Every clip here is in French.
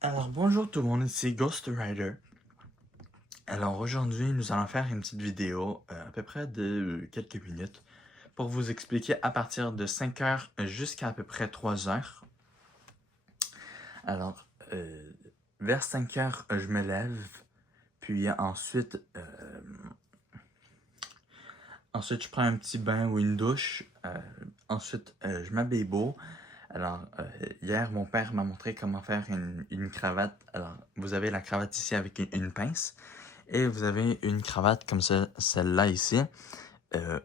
Alors bonjour tout le monde, ici Ghost Rider. Alors aujourd'hui nous allons faire une petite vidéo à peu près de quelques minutes pour vous expliquer à partir de 5 heures jusqu'à peu près 3 heures. Alors vers 5 heures je me lève, puis ensuite je prends un petit bain ou une douche, ensuite je m'habille beau. Alors, hier, mon père m'a montré comment faire une cravate. Alors, vous avez la cravate ici avec une pince. Et vous avez une cravate comme ça, celle-là ici,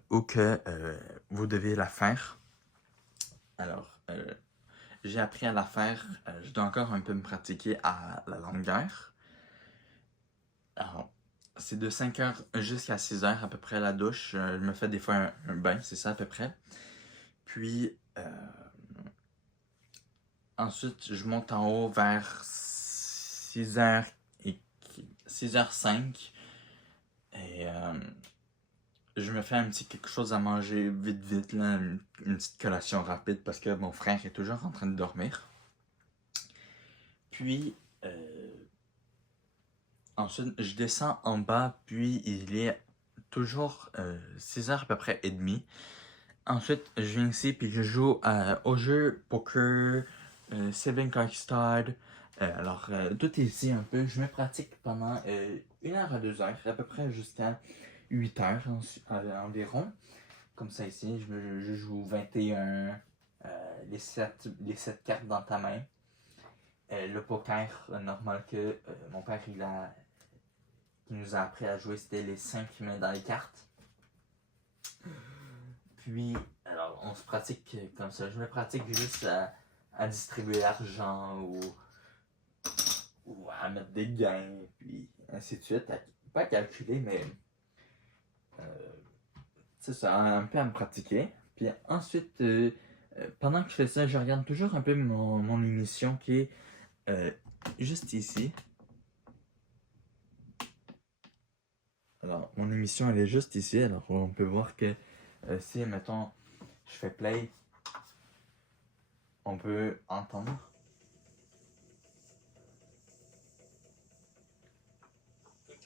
où que vous devez la faire. Alors, j'ai appris à la faire. Je dois encore un peu me pratiquer à la longueur. Alors, c'est de 5 heures jusqu'à 6 heures à peu près la douche. Je me fais des fois un bain, c'est ça à peu près. Puis, ensuite, je monte en haut vers 6 heures et 6h05. Et je me fais un petit quelque chose à manger vite vite, là, une petite collation rapide parce que mon frère est toujours en train de dormir. Puis, ensuite, je descends en bas, puis il est toujours 6 heures à peu près et demie. Ensuite, je viens ici, puis je joue au jeu poker, Saving Start. Tout est ici un peu. Je me pratique pendant 1 heure à 2 heures, à peu près jusqu'à 8 heures environ. Comme ça ici, je joue 21, les sept cartes dans ta main. Le poker normal que mon père qui nous a appris à jouer, c'était les 5 mains dans les cartes. Puis, alors, on se pratique comme ça. Je me pratique juste à distribuer l'argent ou à mettre des gains, puis ainsi de suite. Pas calculer, mais c'est ça, un peu à me pratiquer. Puis ensuite, pendant que je fais ça, je regarde toujours un peu mon émission qui est euh, juste ici. Alors, mon émission, elle est juste ici. Alors, on peut voir que si, mettons, je fais play, on peut entendre.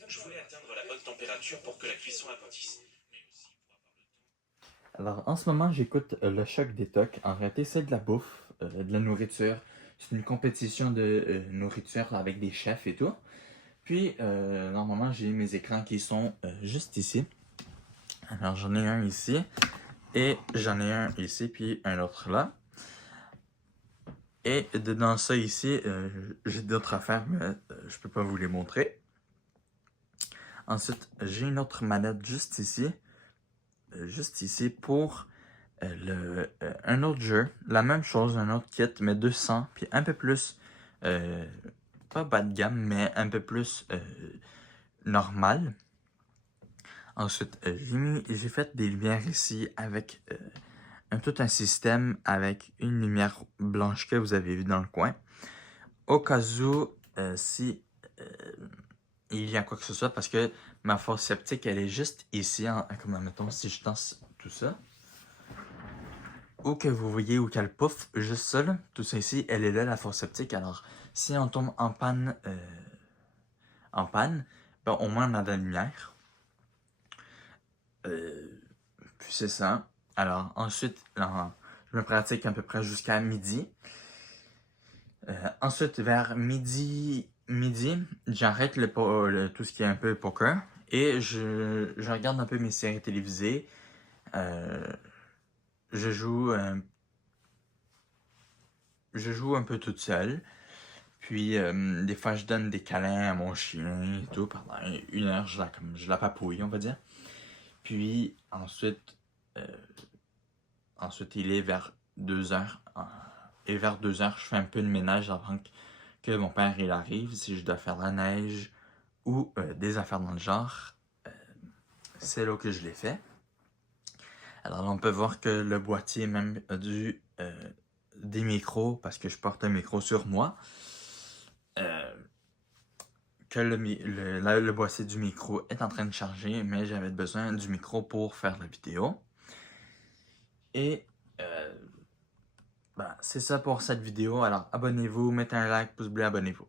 Je voulais atteindre la bonne température pour que la cuisson aboutisse. Alors, en ce moment, j'écoute le choc des tocs. En réalité, c'est de la bouffe, de la nourriture. C'est une compétition de nourriture avec des chefs et tout. Puis, normalement, j'ai mes écrans qui sont juste ici. Alors, j'en ai un ici. Et j'en ai un ici, puis un autre là. Et dedans ça ici, j'ai d'autres affaires, mais je peux pas vous les montrer. Ensuite, j'ai une autre manette juste ici pour un autre jeu. La même chose, un autre kit, mais 200, puis un peu plus, pas bas de gamme, mais un peu plus normal. Ensuite, j'ai fait des lumières ici avec tout un système avec une lumière blanche que vous avez vue dans le coin. Au cas où, si il y a quoi que ce soit, parce que ma fosse septique, elle est juste ici, comme mettons, si je danse tout ça. Ou que vous voyez où qu'elle pouffe, juste ça, là, tout ça ici, elle est là, la fosse septique. Alors, si on tombe en panne, ben, au moins on a de la lumière. Puis c'est ça. Alors, ensuite, je me pratique à peu près jusqu'à midi. Ensuite, vers midi, j'arrête tout ce qui est un peu poker et je regarde un peu mes séries télévisées. Euh, je joue, je joue un peu toute seule. Puis, des fois, je donne des câlins à mon chien et tout. Pendant 1 heure, je la papouille, on va dire. Puis, ensuite, il est vers 2 heures. Et vers 2 heures, je fais un peu de ménage avant que mon père il arrive. Si je dois faire la neige ou des affaires dans le genre, c'est là que je l'ai fait. Alors là, on peut voir que le boîtier même a des micros, parce que je porte un micro sur moi. Que le boîtier du micro est en train de charger, mais j'avais besoin du micro pour faire la vidéo. Et c'est ça pour cette vidéo. Alors abonnez-vous, mettez un like, pouce bleu, abonnez-vous.